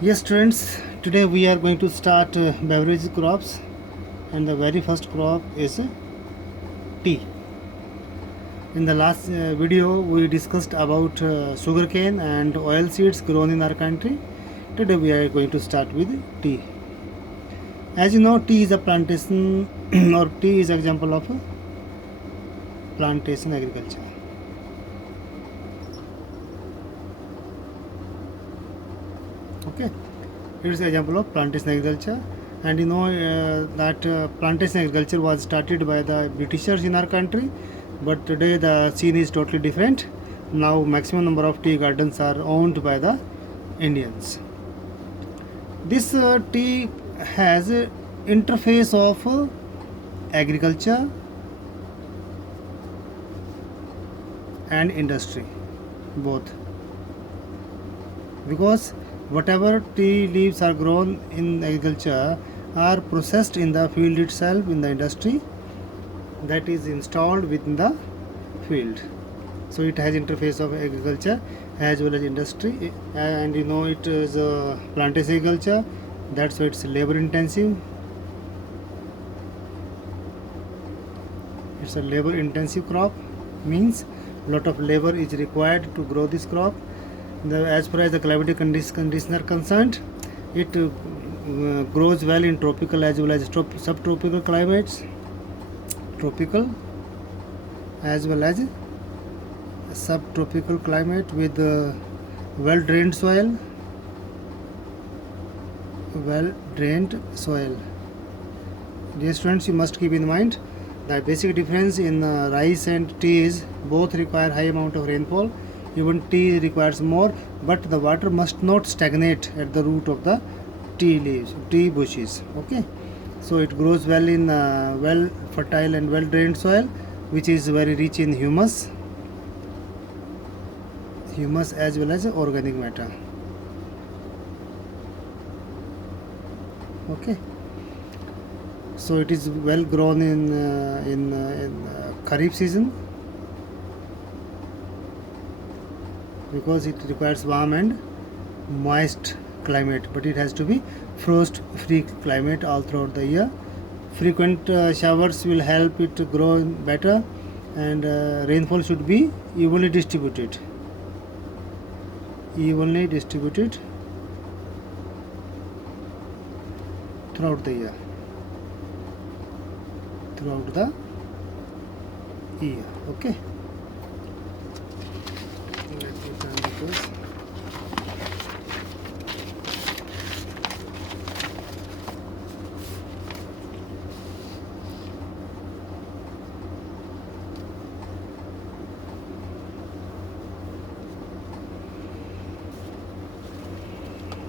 Yes, students, today we are going to start beverage crops, and the very first crop is tea. In the last video, we discussed about sugarcane and oil seeds grown in our country. Today, we are going to start with tea. As you know, tea is a plantation, or tea is example of plantation agriculture. Okay, it is an example of plantation agriculture, and you know that plantation agriculture was started by the Britishers in our country, but today the scene is totally different. Now maximum number of tea gardens are owned by the Indians. This tea has a interface of agriculture and industry both, because whatever tea leaves are grown in agriculture are processed in the field itself in the industry that is installed within the field. So it has interface of agriculture as well as industry, and you know it is plantation agriculture, that's why it's labor intensive. It's a labor intensive crop, means lot of labor is required to grow this crop. As far as the climatic condition are concerned, it grows well in tropical as well as subtropical climates, tropical as well as subtropical climate with well drained soil. Dear students, you must keep in mind the basic difference in rice and tea is both require high amount of rainfall. Even tea requires more, but the water must not stagnate at the root of the tea bushes. Okay, so it grows well in well fertile and well drained soil, which is very rich in humus as well as organic matter. Okay, so it is well grown in Kharif season, because it requires warm and moist climate, but it has to be frost free climate all throughout the year. Frequent showers will help it to grow better, and rainfall should be evenly distributed throughout the year. Okay, let me turn the page.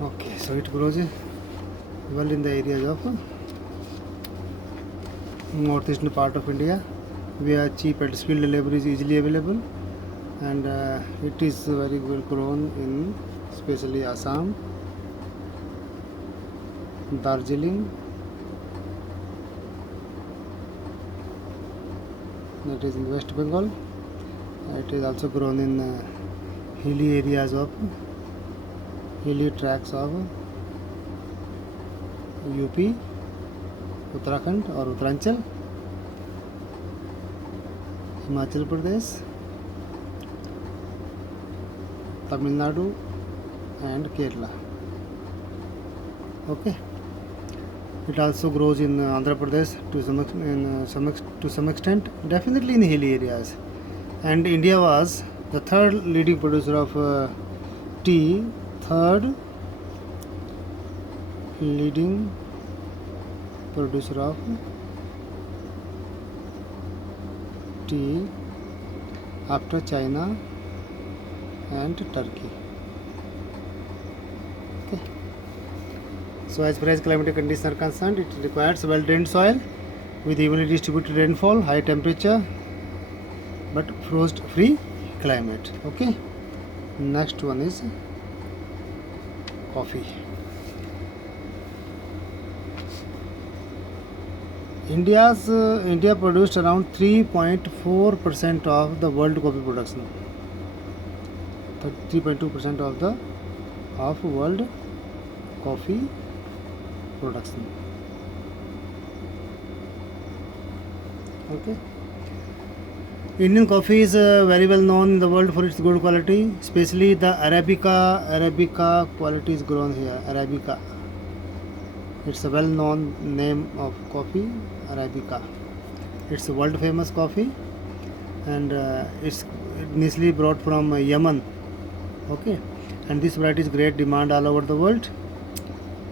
Okay, so it grows well in the areas of northeastern part of India, where cheap and skilled labor is easily available, and it is very well grown in especially Assam, Darjeeling, that is in West Bengal. It is also grown in hilly tracts of UP, Uttarakhand or Uttaranchal, Himachal Pradesh, Tamil Nadu and Kerala. Okay, it also grows in Andhra Pradesh to some extent, definitely in hilly areas. And India was the third leading producer of tea, third leading producer of tea after China and Turkey. Okay. So as far as climatic conditions are concerned, it requires well drained soil with evenly distributed rainfall, high temperature, but frost free climate. Okay, next one is coffee. India produced around 3.4% of the world coffee production. 3.2% of world coffee production. Okay. Indian coffee is very well known in the world for its good quality, especially the Arabica. Arabica quality is grown here. Arabica. It's a well-known name of coffee, Arabica. It's a world-famous coffee, and it's initially brought from Yemen. Okay, and this variety is great demand all over the world.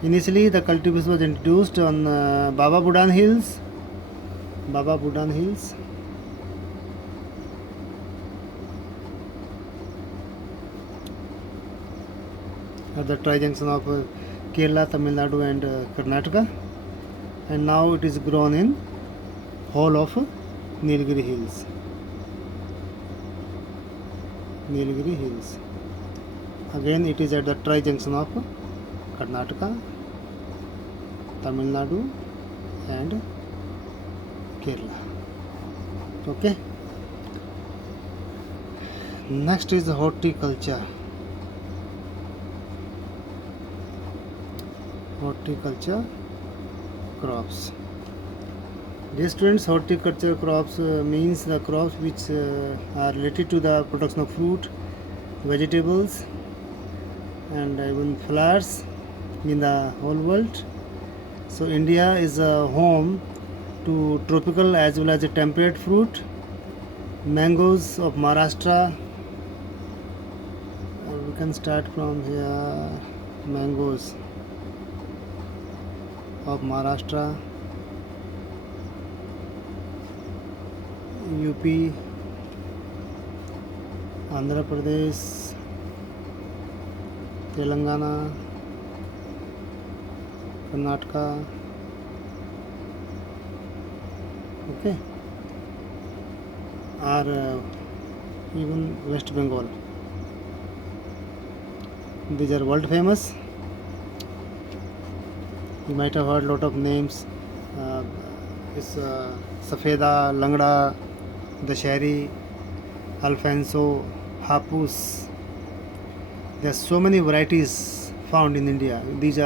Initially, the cultivation was introduced on Baba Budan Hills. Baba Budan Hills. At the tri-junction of Kerala, Tamil Nadu and Karnataka, and now it is grown in whole of Nilgiri Hills. Nilgiri Hills. Again it is at the tri-junction of Karnataka, Tamil Nadu and Kerala. Okay. Next is horticulture. Horticulture crops. Dear students, horticulture crops means the crops which are related to the production of fruit, vegetables and even flowers in the whole world. So India is a home to tropical as well as a temperate fruit. Mangoes of Maharashtra. We can start from here. Mangoes of Maharashtra, UP, Andhra Pradesh, Telangana, Karnataka. Okay, or even West Bengal. These are world famous. You might have heard a lot of names. It's Safeda, Langda, Dasheri, Alfonso, Hapus. There are so many varieties found in India. These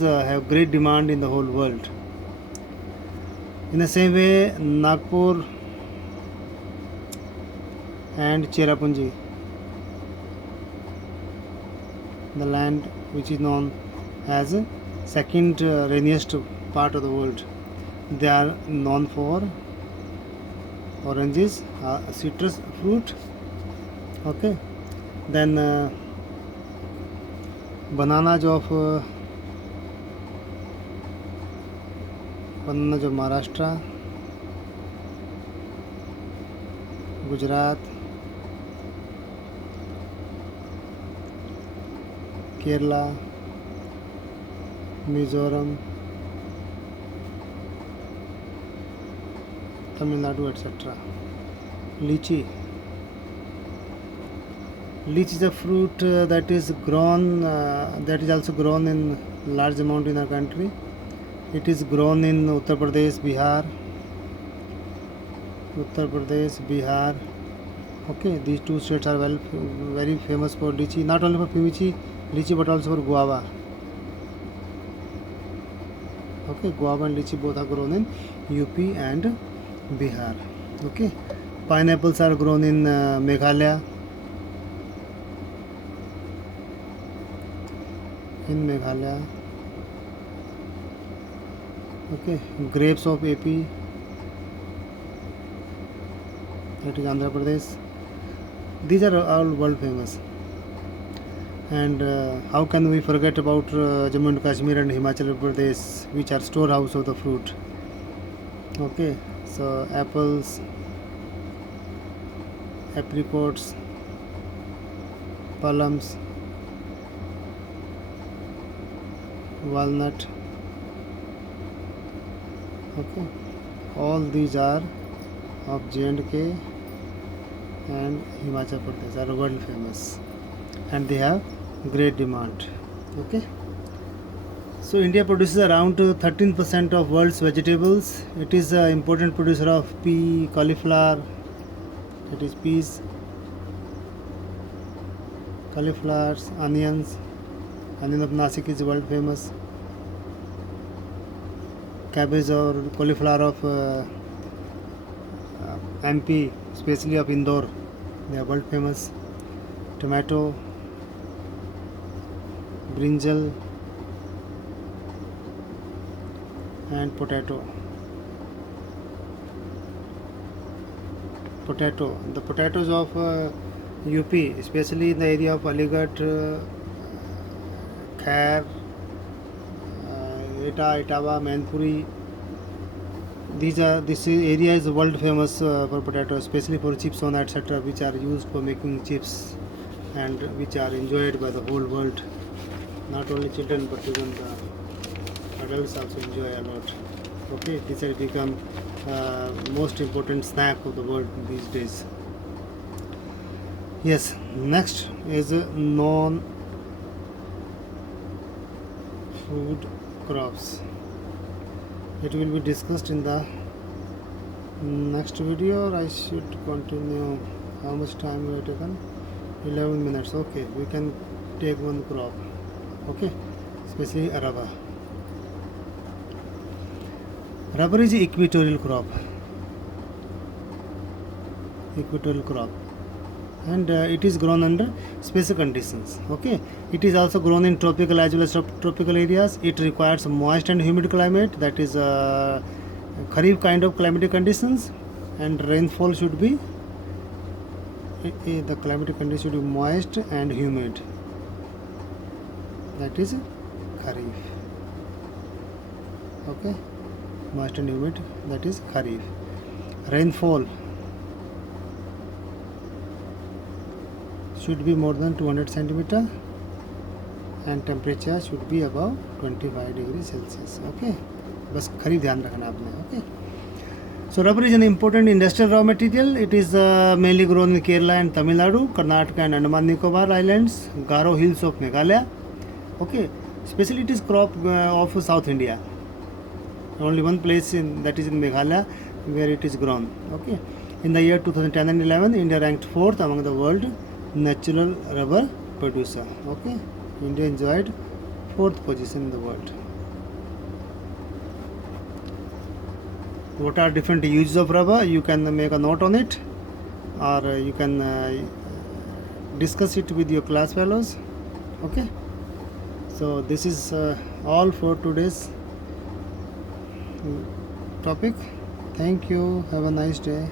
have great demand in the whole world. In the same way, Nagpur and Cherrapunji, the land which is known as second rainiest part of the world, they are known for oranges, citrus fruit. Okay, then bananas of Maharashtra, Gujarat, Kerala, Mizoram, Tamil Nadu, etc. Lychee. Lychee is a fruit that is grown, that is also grown in large amount in our country. It is grown in Uttar Pradesh, Bihar. Okay, these two states are very famous for lychee. Not only for lychee, but also for guava. Okay, guava and lychee both are grown in UP and Bihar. Okay, pineapples are grown in Meghalaya. Okay, grapes of AP, that is Andhra Pradesh. These are all world famous. And how can we forget about Jammu and Kashmir and Himachal Pradesh, which are storehouse of the fruit. Okay, so apples, apricots, plums, walnut. Okay, all these are of J&K and Himachal Pradesh, are world famous, and they have great demand. Okay, so India produces around 13% of world's vegetables. It is an important producer of pea, cauliflower, that is peas, cauliflowers, onions, Onion of Nasik is world famous. Cabbage or cauliflower of MP, especially of Indore, they are world famous. Tomato, brinjal, and potato. The potatoes of UP, especially in the area of Aligarh, Khair, Eta, Etawah, Mainpuri. This area is world famous for potato, especially for chips on etc., which are used for making chips and which are enjoyed by the whole world. Not only children but even the adults also enjoy a lot. Okay, this has become most important snack of the world these days. Yes, next is non-food crops. It will be discussed in the next video, or I should continue. How much time we have taken? 11 minutes. Okay, we can take one crop. Okay, especially rubber. Rubber is equatorial crop. And it is grown under special conditions. Okay, it is also grown in tropical as well as subtropical areas. It requires moist and humid climate, that is kharif kind of climatic conditions, and rainfall should be the climatic condition should be moist and humid, that is kharif. Okay, moist and humid, that is kharif. Rainfall should be more than 200 centimeter and temperature should be above 25 degrees Celsius. Okay, बस खरीद ध्यान रखना आपने. Okay, so rubber is an important industrial raw material. It is mainly grown in Kerala and Tamil Nadu, Karnataka and Andaman Nicobar Islands, Garo Hills of Meghalaya. Okay, especially it is crop of South India. Only one place that is in Meghalaya where it is grown. Okay, in the year 2010 and 11, India ranked 4th among the world natural rubber producer. Okay, India enjoyed 4th position in the world. What are different uses of rubber? You can make a note on it, or you can discuss it with your class fellows. Okay, so this is all for today's topic. Thank you. Have a nice day.